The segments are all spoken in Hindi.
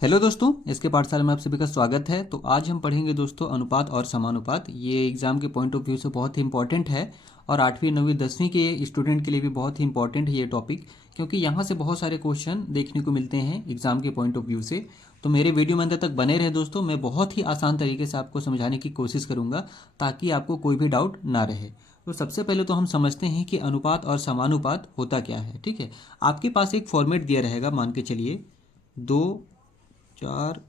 हेलो दोस्तों, इसके पाठशाला में आप सभी का स्वागत है। तो आज हम पढ़ेंगे दोस्तों अनुपात और समानुपात। ये एग्ज़ाम के पॉइंट ऑफ व्यू से बहुत ही इंपॉर्टेंट है और 8वीं 9वीं 10वीं के स्टूडेंट के लिए भी बहुत ही इंपॉर्टेंट है ये टॉपिक, क्योंकि यहाँ से बहुत सारे क्वेश्चन देखने को मिलते हैं एग्ज़ाम के पॉइंट ऑफ व्यू से। तो मेरे वीडियो में अंत तक बने रहे दोस्तों। मैं बहुत ही आसान तरीके से आपको समझाने की कोशिश करूँगा ताकि आपको कोई भी डाउट ना रहे। तो सबसे पहले तो हम समझते हैं कि अनुपात और समानुपात होता क्या है। ठीक है, आपके पास एक फॉर्मेट दिया रहेगा, मान के चलिए 2, 4।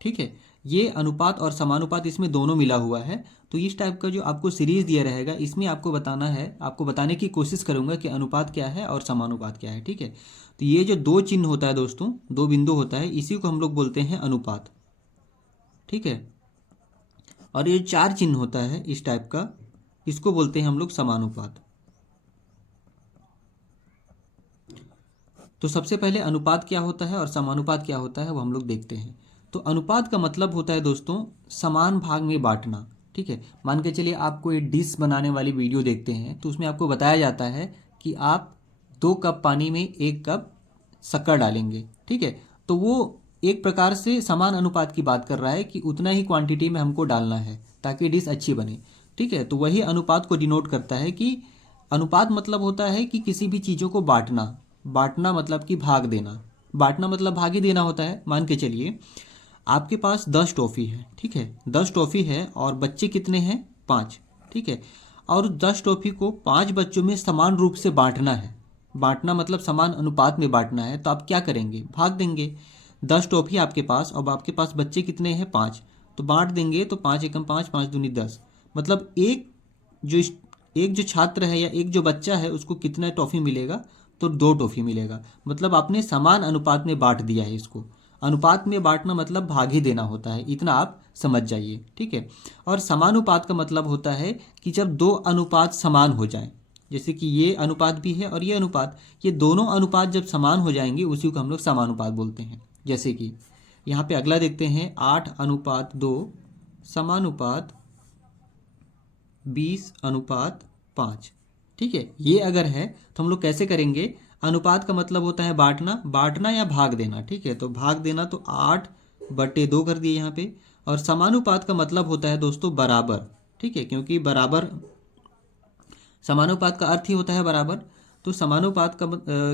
ठीक है, ये अनुपात और समानुपात इसमें दोनों मिला हुआ है। तो इस टाइप का जो आपको सीरीज दिया रहेगा इसमें आपको बताना है, आपको बताने की कोशिश करूंगा कि अनुपात क्या है और समानुपात क्या है। ठीक है, तो ये जो दो चिन्ह होता है दोस्तों, दो बिंदु होता है, इसी को हम लोग बोलते हैं अनुपात। ठीक है, और ये चार चिन्ह होता है इस टाइप का, इसको बोलते हैं हम लोग समानुपात। तो सबसे पहले अनुपात क्या होता है और समानुपात क्या होता है वो हम लोग देखते हैं। तो अनुपात का मतलब होता है दोस्तों समान भाग में बांटना। ठीक है, मान के चलिए आप कोई डिश बनाने वाली वीडियो देखते हैं तो उसमें आपको बताया जाता है कि आप 2 कप पानी में 1 कप शक्कर डालेंगे। ठीक है, तो वो एक प्रकार से समान अनुपात की बात कर रहा है कि उतना ही क्वांटिटी में हमको डालना है ताकि डिश अच्छी बने। ठीक है, तो वही अनुपात को डिनोट करता है कि अनुपात मतलब होता है कि किसी भी चीज़ों को बांटना। बांटना मतलब कि भाग देना, बांटना मतलब भाग ही देना होता है। मान के चलिए आपके पास 10 टॉफ़ी है। ठीक है, 10 टॉफ़ी है और बच्चे कितने हैं, 5। ठीक है, और 10 टॉफ़ी को 5 बच्चों में समान रूप से बांटना है। बांटना मतलब समान अनुपात में बांटना है, तो आप क्या करेंगे, भाग देंगे। 10 टॉफ़ी आपके पास, अब आपके पास बच्चे कितने हैं, 5। तो बांट देंगे तो 5 एकम 5, 5 दूनी 10। मतलब जो एक जो छात्र है या एक जो बच्चा है उसको कितना टॉफ़ी मिलेगा, तो 2 टॉफ़ी मिलेगा। मतलब आपने समान अनुपात में बांट दिया है इसको। अनुपात में बांटना मतलब भाग ही देना होता है, इतना आप समझ जाइए। ठीक है, और समानुपात का मतलब होता है कि जब दो अनुपात समान हो जाएं, जैसे कि ये अनुपात भी है और ये अनुपात, ये दोनों अनुपात जब समान हो जाएंगे उसी को हम लोग समानुपात बोलते हैं। जैसे कि यहाँ पे अगला देखते हैं, 8:2 समानुपात 20:5। ठीक है, ये अगर है तो हम लोग कैसे करेंगे, अनुपात का मतलब होता है बांटना, बांटना या भाग देना। ठीक है, तो भाग देना तो 8/2 कर दिए यहाँ पे। और समानुपात का मतलब होता है दोस्तों बराबर। ठीक है, क्योंकि बराबर, समानुपात का अर्थ ही होता है बराबर। तो समानुपात का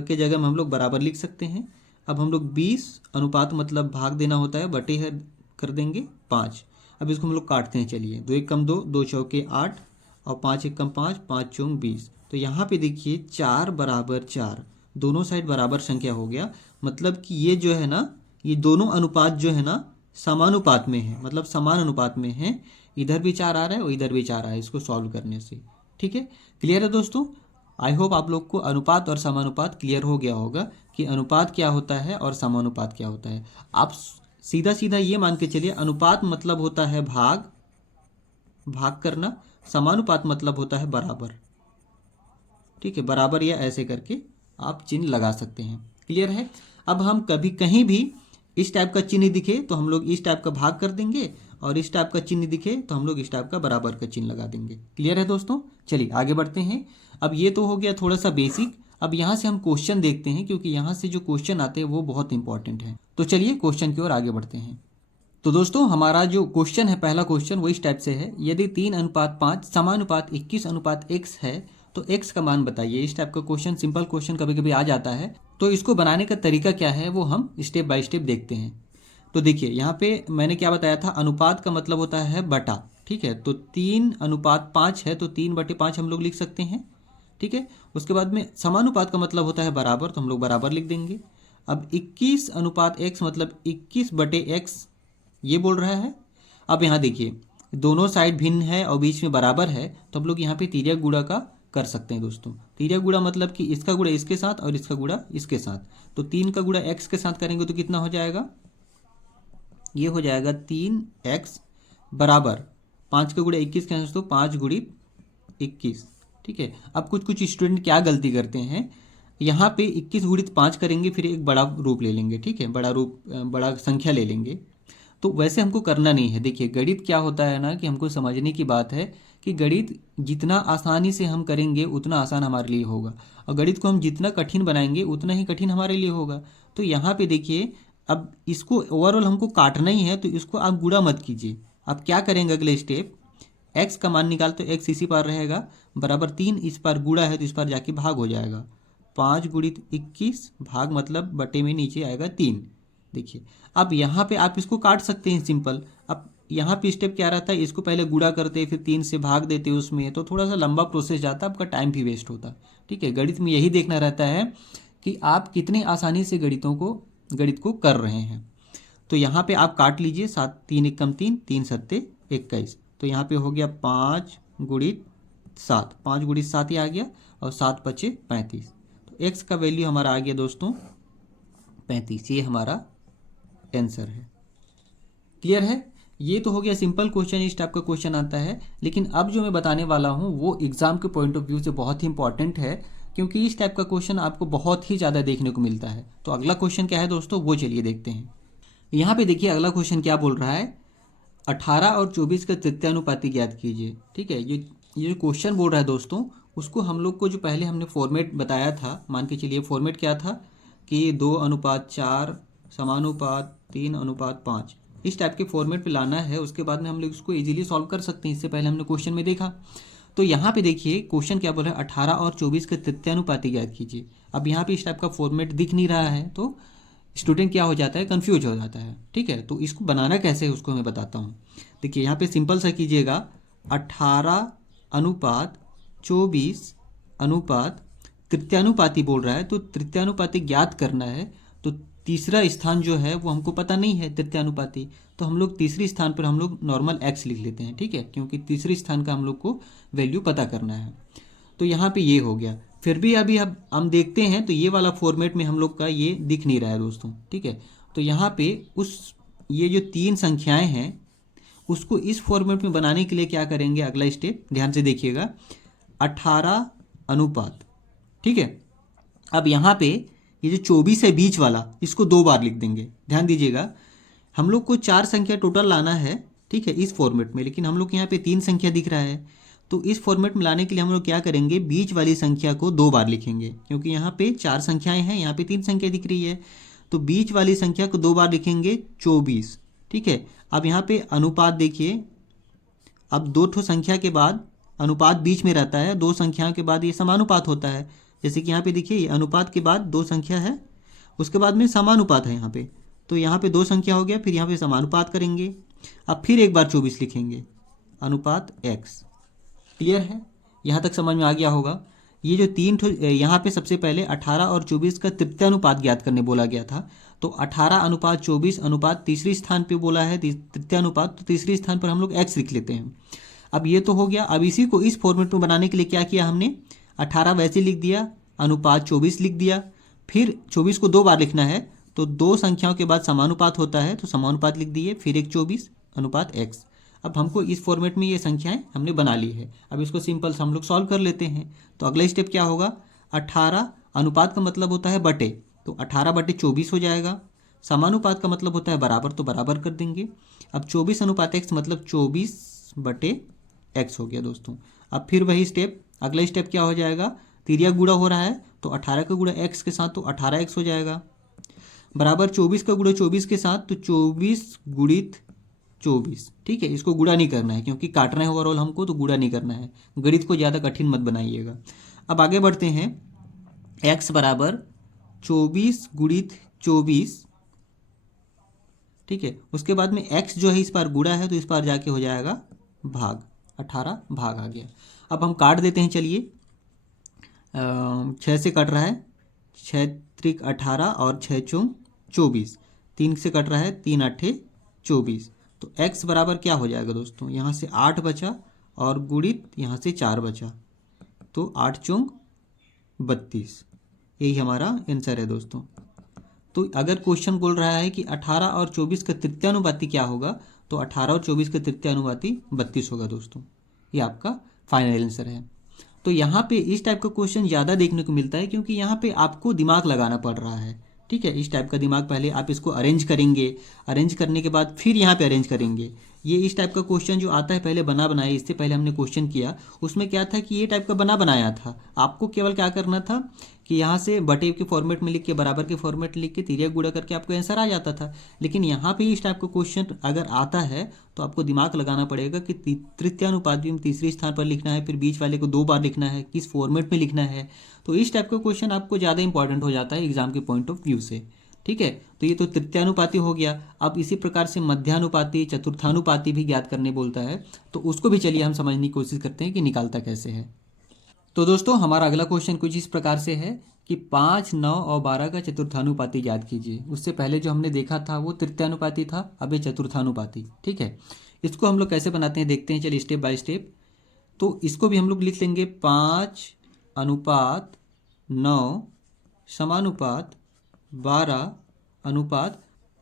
के जगह में हम लोग बराबर लिख सकते हैं। अब हम लोग 20 अनुपात मतलब भाग देना होता है, बटे है कर देंगे 5। अब इसको हम लोग काटते हैं, चलिए 2 एकम 2, 2 चौके 8 और 5 एकम 5, 5 चौक 20। तो यहाँ पे देखिए 4 = 4, दोनों साइड बराबर संख्या हो गया। मतलब कि ये जो है ना, ये दोनों अनुपात जो है ना समानुपात में है, मतलब समान अनुपात में है। इधर भी 4 आ रहा है और इधर भी 4 आ रहा है इसको सॉल्व करने से। ठीक है, क्लियर है दोस्तों। आई होप आप लोग को अनुपात और समानुपात क्लियर हो गया होगा कि अनुपात क्या होता है और समानुपात क्या होता है। आप सीधा सीधा ये मान के चलिए, अनुपात मतलब होता है भाग, भाग करना। समानुपात मतलब होता है बराबर। ठीक है, बराबर या ऐसे करके आप चिन्ह लगा सकते हैं। क्लियर है। अब हम कभी कहीं भी इस टाइप का चिन्ह दिखे तो हम लोग इस टाइप का भाग कर देंगे, और इस टाइप का चिन्ह दिखे तो हम लोग इस टाइप का बराबर का चिन्ह लगा देंगे। क्लियर है दोस्तों, चलिए आगे बढ़ते हैं। अब ये तो हो गया थोड़ा सा बेसिक। अब यहाँ से हम क्वेश्चन देखते हैं, क्योंकि यहाँ से जो क्वेश्चन आते हैं वो बहुत इंपॉर्टेंट है। तो चलिए क्वेश्चन की ओर आगे बढ़ते हैं। तो दोस्तों हमारा जो क्वेश्चन है, पहला क्वेश्चन वो इस टाइप से है, यदि 3:5 समानुपात 21:x है तो x का मान बताइए। इस टाइप का क्वेश्चन, सिंपल क्वेश्चन कभी कभी आ जाता है। तो इसको बनाने का तरीका क्या है वो हम स्टेप बाय स्टेप देखते हैं। तो देखिए यहाँ पे मैंने क्या बताया था, अनुपात का मतलब होता है बटा। ठीक है, तो 3:5 है तो 3/5 हम लोग लिख सकते हैं। ठीक है, उसके बाद में समानुपात का मतलब होता है बराबर, तो हम लोग बराबर लिख देंगे। अब 21:x मतलब 21/x ये बोल रहा है। अब यहाँ देखिए दोनों साइड भिन्न है और बीच में बराबर है, तो हम लोग यहाँ पे तिर्यक गुणा का कर सकते हैं दोस्तों। तिर्यक गुणा मतलब कि इसका गुणा इसके साथ और इसका गुणा इसके साथ। तो 3 का गुणा x के साथ करेंगे तो कितना हो जाएगा, ये हो जाएगा 3x बराबर 5 का गुणा 21 के साथ, तो 5 × 21। ठीक है, अब कुछ कुछ स्टूडेंट क्या गलती करते हैं, यहाँ पे 21 × 5 करेंगे फिर एक बड़ा रूप ले लेंगे। ठीक है, बड़ा रूप, बड़ा संख्या ले लेंगे। तो वैसे हमको करना नहीं है। देखिए गणित क्या होता है ना कि हमको समझने की बात है कि गणित जितना आसानी से हम करेंगे उतना आसान हमारे लिए होगा, और गणित को हम जितना कठिन बनाएंगे उतना ही कठिन हमारे लिए होगा। तो यहाँ पे देखिए अब इसको ओवरऑल हमको काटना ही है, तो इसको आप गुणा मत कीजिए। आप क्या करेंगे अगले स्टेप, एक्स का मान निकाल, तो एक्स इसी पार रहेगा बराबर 3, इस पार गुणा है तो इस पार जाके भाग हो जाएगा। 5 गुणित 21 भाग मतलब बटे में नीचे आएगा 3। देखिए अब यहाँ पे आप इसको काट सकते हैं सिंपल। अब यहाँ पे स्टेप क्या रहता है, इसको पहले गुणा करते फिर 3 से भाग देते उसमें, तो थोड़ा सा लंबा प्रोसेस जाता, आपका टाइम भी वेस्ट होता। ठीक है, गणित में यही देखना रहता है कि आप कितनी आसानी से गणित को कर रहे हैं। तो यहाँ पे आप काट लीजिए, 7 3 एकम 3, 3 सत्ते 21, तो यहाँ पे हो गया 5 गुणित 7, 5 गुणित 7 ही आ गया, और 7 बचे 35। तो एक्स का वैल्यू हमारा आ गया दोस्तों 35, ये हमारा आंसर है। क्लियर है? ये तो हो गया सिंपल क्वेश्चन, इस टाइप का क्वेश्चन आता है। लेकिन अब जो मैं बताने वाला हूँ वो एग्जाम के पॉइंट ऑफ व्यू से बहुत ही इंपॉर्टेंट है, क्योंकि इस टाइप का क्वेश्चन आपको बहुत ही ज़्यादा देखने को मिलता है। तो अगला क्वेश्चन क्या है दोस्तों, वो चलिए देखते हैं। यहाँ पे देखिए अगला क्वेश्चन क्या बोल रहा है, 18 और 24 का तृतीयानुपाती ज्ञात कीजिए। ठीक है, ये जो क्वेश्चन बोल रहा है दोस्तों, उसको हम लोग को जो पहले हमने फॉर्मेट बताया था, मान के चलिए फॉर्मेट क्या था कि 2:4 समानुपात 3:5, इस टाइप के फॉर्मेट पे लाना है। उसके बाद में हम लोग इसको इजीली सॉल्व कर सकते हैं। इससे पहले हमने क्वेश्चन में देखा। तो यहाँ पे देखिए क्वेश्चन क्या बोल रहा है, 18 और 24 का तृतीयानुपाती ज्ञात कीजिए। अब यहाँ पे इस टाइप का फॉर्मेट दिख नहीं रहा है, तो स्टूडेंट क्या हो जाता है, कंफ्यूज हो जाता है। ठीक है, तो इसको बनाना कैसे है उसको मैं बताता हूँ। देखिए यहाँ पे सिंपल सा कीजिएगा, 18:24 तृतीयानुपाती बोल रहा है, तो तृतीयानुपाती ज्ञात करना है। तो तीसरा स्थान जो है वो हमको पता नहीं है तृतीयानुपाती, तो हम लोग तीसरी स्थान पर हम लोग नॉर्मल एक्स लिख लेते हैं। ठीक है, क्योंकि तीसरे स्थान का हम लोग को वैल्यू पता करना है। तो यहाँ पे ये हो गया। फिर भी अभी हम देखते हैं, तो ये वाला फॉर्मेट में हम लोग का ये दिख नहीं रहा है दोस्तों। ठीक है, तो यहाँ पे ये जो 3 संख्याएं हैं उसको इस फॉर्मेट में बनाने के लिए क्या करेंगे, अगला स्टेप ध्यान से देखिएगा, 18 अनुपात। ठीक है, अब यहाँ पे ये जो 24 है बीच वाला, इसको 2 बार लिख देंगे। ध्यान दीजिएगा, हम लोग को 4 संख्या टोटल लाना है। ठीक है, इस फॉर्मेट में, लेकिन हम लोग यहाँ पे 3 संख्या दिख रहा है। तो इस फॉर्मेट में लाने के लिए हम लोग क्या करेंगे, बीच वाली संख्या को 2 बार लिखेंगे, क्योंकि यहाँ पे 4 संख्याएं हैं, यहाँ पे 3 संख्या दिख रही है। तो बीच वाली संख्या को 2 बार लिखेंगे 24। ठीक है, अब यहाँ पे अनुपात देखिए, अब 2 ठो संख्या के बाद अनुपात बीच में रहता है, 2 संख्याओं के बाद ये समानुपात होता है। जैसे कि यहाँ पे देखिए, ये अनुपात के बाद 2 संख्या है, उसके बाद में समानुपात है यहाँ पे। तो यहाँ पे 2 संख्या हो गया, फिर यहाँ पे समानुपात करेंगे, अब फिर एक बार 24 लिखेंगे, अनुपात x। क्लियर है? यहाँ तक समझ में आ गया होगा। ये जो 3 यहाँ पे सबसे पहले 18 और 24 का तृतीयानुपात ज्ञात करने बोला गया था। तो 18 अनुपात 24 अनुपात तीसरी स्थान पे बोला है तृतीयानुपात, तो तीसरी स्थान पर हम लोग x लिख लेते हैं। अब ये तो हो गया। अब इसी को इस फॉर्मेट में बनाने के लिए क्या किया हमने, 18 वैसे लिख दिया, अनुपात 24 लिख दिया, फिर 24 को 2 बार लिखना है, तो 2 संख्याओं के बाद समानुपात होता है, तो समानुपात लिख दिए, फिर एक 24 अनुपात x। अब हमको इस फॉर्मेट में ये संख्याएं हमने बना ली है। अब इसको सिंपल से हम लोग सॉल्व कर लेते हैं। तो अगला स्टेप क्या होगा, 18 अनुपात का मतलब होता है बटे, तो 18/24 हो जाएगा। समानुपात का मतलब होता है बराबर, तो बराबर कर देंगे। अब 24 अनुपात x मतलब 24/x हो गया दोस्तों। अब फिर वही स्टेप, अगला स्टेप क्या हो जाएगा, तिर्यक गुणा हो रहा है, तो 18 का गुणा x के साथ तो 18x हो जाएगा, बराबर 24 का गुणा 24 के साथ, तो 24 गुणित 24। ठीक है, इसको गुणा नहीं करना है क्योंकि काटना है ओवरऑल हमको, तो गुणा नहीं करना है। गणित को ज़्यादा कठिन मत बनाइएगा। अब आगे बढ़ते हैं, x बराबर 24 गुणित 24। ठीक है, उसके बाद में x जो है इस बार गुणा है, तो इस बार जाके हो जाएगा भाग, 18 भाग आ गया। अब हम काट देते हैं, चलिए 6 से कट रहा है, 6 त्रिक 18 और 6 चौक 24, 3 से कट रहा है, 3 8 24। तो x बराबर क्या हो जाएगा दोस्तों, यहाँ से 8 बचा और गुणित यहाँ से 4 बचा, तो 8 चौक 32। यही हमारा आंसर है दोस्तों। तो अगर क्वेश्चन बोल रहा है कि 18 और 24 का तृतीयानुपाती क्या होगा, तो 18 और 24 का तृतीयानुपाती 32 होगा दोस्तों। ये आपका फाइनल आंसर है। तो यहाँ पे इस टाइप का क्वेश्चन ज़्यादा देखने को मिलता है, क्योंकि यहाँ पे आपको दिमाग लगाना पड़ रहा है। ठीक है, इस टाइप का दिमाग पहले आप इसको अरेंज करेंगे, अरेंज करने के बाद फिर यहाँ पे अरेंज करेंगे। ये इस टाइप का क्वेश्चन जो आता है पहले बना बनाया, इससे पहले हमने क्वेश्चन किया उसमें क्या था कि ये टाइप का बना बनाया था। आपको केवल क्या करना था कि यहाँ से बटे के फॉर्मेट में लिख के, बराबर के फॉर्मेट लिख के, तिर्यक गुणा करके आपको आंसर आ जाता था। लेकिन यहाँ पे इस टाइप का क्वेश्चन अगर आता है तो आपको दिमाग लगाना पड़ेगा कि तृतीयानुपात भी तीसरे स्थान पर लिखना है, फिर बीच वाले को 2 बार लिखना है, किस फॉर्मेट में लिखना है। तो इस टाइप का क्वेश्चन आपको ज़्यादा इंपॉर्टेंट हो जाता है एग्जाम के पॉइंट ऑफ व्यू से। ठीक है, तो ये तो तृतीयानुपाती हो गया। अब इसी प्रकार से मध्यानुपाती, चतुर्थानुपाती भी ज्ञात करने बोलता है, तो उसको भी चलिए हम समझने की कोशिश करते हैं कि निकालता कैसे है। तो दोस्तों हमारा अगला क्वेश्चन कुछ इस प्रकार से है कि 5, 9 और 12 का चतुर्थानुपाती ज्ञात कीजिए। उससे पहले जो हमने देखा था वो तृतीयानुपाती था, अब ये चतुर्थानुपाती। ठीक है, इसको हम लोग कैसे बनाते हैं देखते हैं, चलिए स्टेप बाय स्टेप। तो इसको भी हम लोग लिख लेंगे 5:9 समानुपात 12:,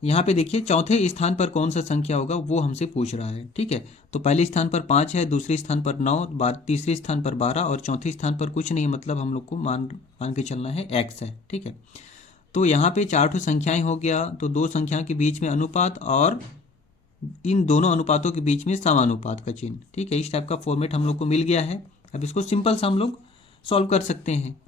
यहाँ पे देखिए चौथे स्थान पर कौन सा संख्या होगा वो हमसे पूछ रहा है। ठीक है, तो पहले स्थान पर 5 है, दूसरे स्थान पर 9, तीसरे स्थान पर 12 और चौथे स्थान पर कुछ नहीं, मतलब हम लोग को मान के चलना है x है। ठीक है, तो यहाँ पे 4 ठो संख्याएं हो गया, तो 2 संख्याओं के बीच में अनुपात और इन दोनों अनुपातों के बीच में समानुपात का चिन्ह। ठीक है, इस टाइप का फॉर्मेट हम लोग को मिल गया है। अब इसको सिंपल सा हम लोग सॉल्व कर सकते हैं।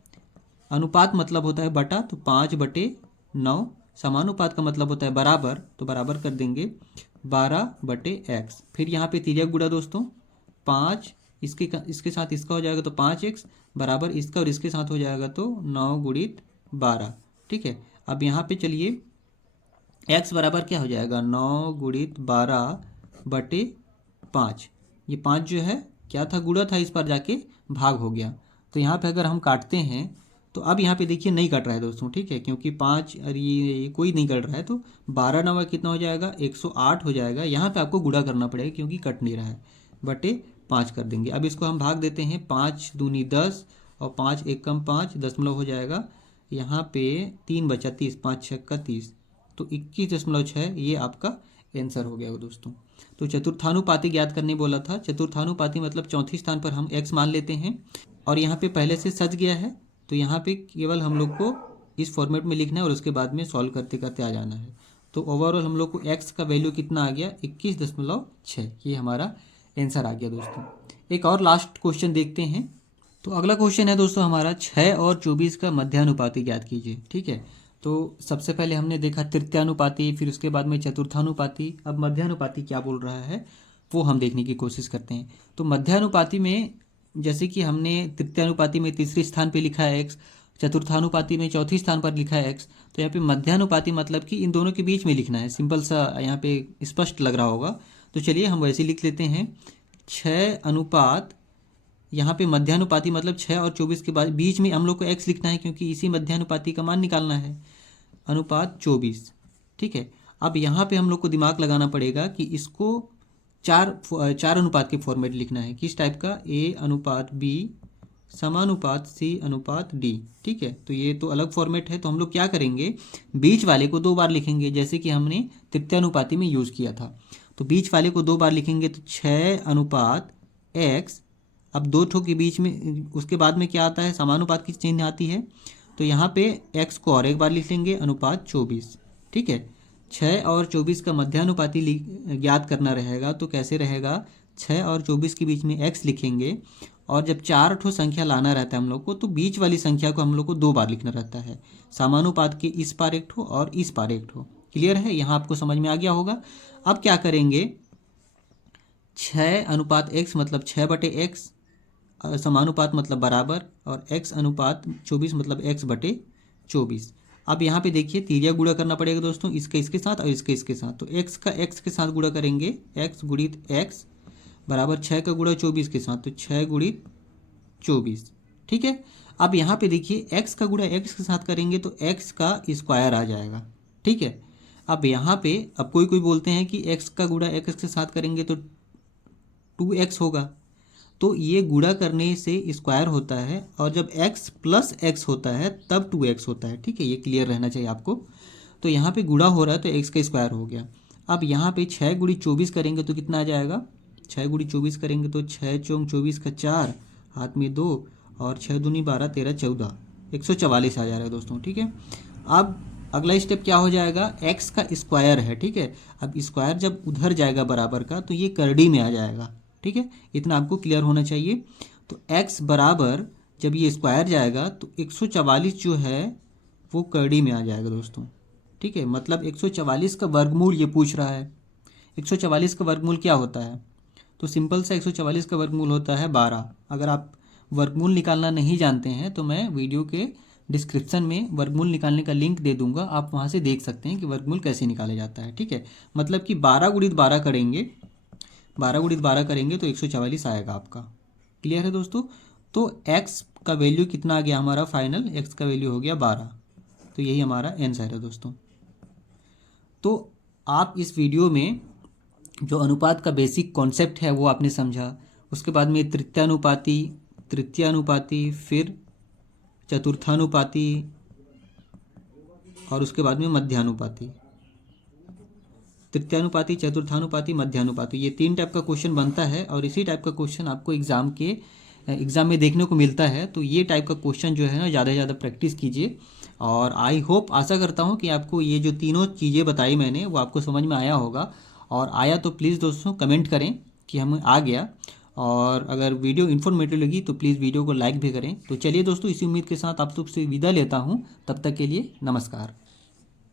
अनुपात मतलब होता है बटा, तो 5/9। समानुपात का मतलब होता है बराबर, तो बराबर कर देंगे 12/x। फिर यहाँ पे तिर्यक गुणा दोस्तों, 5 इसके साथ इसका हो जाएगा तो 5x बराबर इसका और इसके साथ हो जाएगा तो 9×12। ठीक है, अब यहाँ पे चलिए x बराबर क्या हो जाएगा 9×12/5। ये 5 जो है क्या था, गुणा था, इस पर जाके भाग हो गया। तो यहाँ पे अगर हम काटते हैं तो अब यहाँ पे देखिए नहीं कट रहा है दोस्तों। ठीक है, क्योंकि 5 और ये कोई नहीं कट रहा है, तो 12×9 कितना हो जाएगा 108 हो जाएगा। यहाँ पे आपको गुणा करना पड़ेगा क्योंकि कट नहीं रहा है, बटे 5 कर देंगे। अब इसको हम भाग देते हैं, 5 दूनी 10 और 5 एक कम 5 दशमलव हो जाएगा। यहाँ पे 3 बचा 30, 5 6 का 30, तो 21.6 ये आपका आंसर हो गया दोस्तों। तो चतुर्थानुपाती ज्ञात करने बोला था। चतुर्थानुपाती मतलब चौथे स्थान पर हम x मान लेते हैं और यहाँ पे पहले से सज गया है, तो यहाँ पे केवल हम लोग को इस फॉर्मेट में लिखना है और उसके बाद में सॉल्व करते करते आ जाना है। तो ओवरऑल हम लोग को x का वैल्यू कितना आ गया 21.6, ये हमारा आंसर आ गया दोस्तों। एक और लास्ट क्वेश्चन देखते हैं। तो अगला क्वेश्चन है दोस्तों हमारा 6 और 24 का मध्यानुपाती ज्ञात कीजिए। ठीक है, तो सबसे पहले हमने देखा तृतीयानुपाती, फिर उसके बाद में चतुर्थानुपाती। अब मध्यानुपाती क्या बोल रहा है वो हम देखने की कोशिश करते हैं। तो मध्यानुपाती में जैसे कि हमने तृतीयानुपाती में तीसरे स्थान पे लिखा है x, चतुर्थानुपाती में चौथे स्थान पर लिखा है x, तो यहाँ पे मध्यानुपाती मतलब कि इन दोनों के बीच में लिखना है। सिंपल सा यहाँ पे स्पष्ट लग रहा होगा, तो चलिए हम वैसे लिख लेते हैं 6 अनुपात, यहाँ पे मध्यानुपाती मतलब 6 और 24 के बाद बीच में हम लोग को x लिखना है क्योंकि इसी मध्यानुपाती का मान निकालना है, अनुपात 24। ठीक है, अब यहाँ पे हम लोग को दिमाग लगाना पड़ेगा कि इसको चार अनुपात के फॉर्मेट लिखना है। किस टाइप का, a/b समानुपात c/d। ठीक है, तो ये तो अलग फॉर्मेट है, तो हम लोग क्या करेंगे बीच वाले को 2 बार लिखेंगे जैसे कि हमने तृतीयानुपाती में यूज़ किया था। तो बीच वाले को 2 बार लिखेंगे तो 6/x। अब 2 ठो के बीच में उसके बाद में क्या आता है, समानुपात की चिन्ह आती है, तो यहाँ पे x को और एक बार लिख लेंगे, अनुपात 24। ठीक है, 6 और 24 का मध्यानुपाती ज्ञात करना रहेगा, तो कैसे रहेगा 6 और 24 के बीच में x लिखेंगे और जब 4 ठो संख्या लाना रहता है हम लोग को, तो बीच वाली संख्या को हम लोग को 2 बार लिखना रहता है, समानुपात के इस पार एक ठो और इस पार एक ठो। क्लियर है, यहाँ आपको समझ में आ गया होगा। अब क्या करेंगे 6/x मतलब 6/x, समानुपात मतलब बराबर, और x/24 मतलब x/24। अब यहाँ पे देखिए तिर्यक गुणा करना पड़ेगा दोस्तों, इसका इसके साथ और इसके इसके साथ। तो x का x के साथ गुणा करेंगे, x गुणित x बराबर 6 का गुणा 24 के साथ, तो 6 गुणित 24। ठीक है, अब यहाँ पे देखिए x का गुणा x के साथ करेंगे तो x का स्क्वायर आ जाएगा। ठीक है, अब यहाँ पे अब कोई बोलते हैं कि x का गुणा x के साथ करेंगे तो 2x होगा, तो ये गुणा करने से स्क्वायर होता है और जब x प्लस x होता है तब 2x होता है। ठीक है, ये क्लियर रहना चाहिए आपको। तो यहाँ पे गुणा हो रहा है तो x का स्क्वायर हो गया। अब यहाँ पे 6 गुणित 24 करेंगे तो कितना आ जाएगा, 6 गुणित 24 करेंगे तो 6 चौक 24 का 4, हाथ में 2 और 6 दूनी 12 13 14, 144 आ जा रहा है दोस्तों। ठीक है, अब अगला स्टेप क्या हो जाएगा, x का स्क्वायर है, ठीक है। अब स्क्वायर जब उधर जाएगा बराबर का तो ये करड़ी में आ जाएगा, ठीक है। इतना आपको क्लियर होना चाहिए। तो x बराबर जब ये स्क्वायर जाएगा तो 144 जो है वो करड़ी में आ जाएगा दोस्तों, ठीक है। मतलब 144 का वर्गमूल ये पूछ रहा है। 144 का वर्गमूल क्या होता है, तो सिंपल सा 144 का वर्गमूल होता है 12। अगर आप वर्गमूल निकालना नहीं जानते हैं तो मैं वीडियो के डिस्क्रिप्शन में वर्गमूल निकालने का लिंक दे दूंगा, आप वहाँ से देख सकते हैं कि वर्गमूल कैसे निकाला जाता है, ठीक है। मतलब कि 12 गुणित 12 करेंगे, 12 गुणित 12 करेंगे तो 144 आएगा आपका। क्लियर है दोस्तों। तो x का वैल्यू कितना आ गया हमारा फाइनल, x का वैल्यू हो गया 12। तो यही हमारा आंसर है दोस्तों। तो आप इस वीडियो में जो अनुपात का बेसिक कॉन्सेप्ट है वो आपने समझा। उसके बाद में तृतीयानुपाती, फिर चतुर्थानुपाती और उसके बाद में मध्यानुपाती। तृतीयानुपाती, चतुर्थानुपाती, मध्यानुपाती, ये 3 टाइप का क्वेश्चन बनता है और इसी टाइप का क्वेश्चन आपको एग्ज़ाम में देखने को मिलता है। तो ये टाइप का क्वेश्चन जो है ना ज़्यादा से ज़्यादा प्रैक्टिस कीजिए। और आई होप, आशा करता हूँ कि आपको ये जो तीनों चीज़ें बताई मैंने वो आपको समझ में आया होगा। और आया तो प्लीज़ दोस्तों कमेंट करें कि हमें आ गया। और अगर वीडियो इन्फॉर्मेटिव लगी तो प्लीज़ वीडियो को लाइक भी करें। तो चलिए दोस्तों, इसी उम्मीद के साथ आप लोग से विदा लेता हूँ। तब तक के लिए नमस्कार।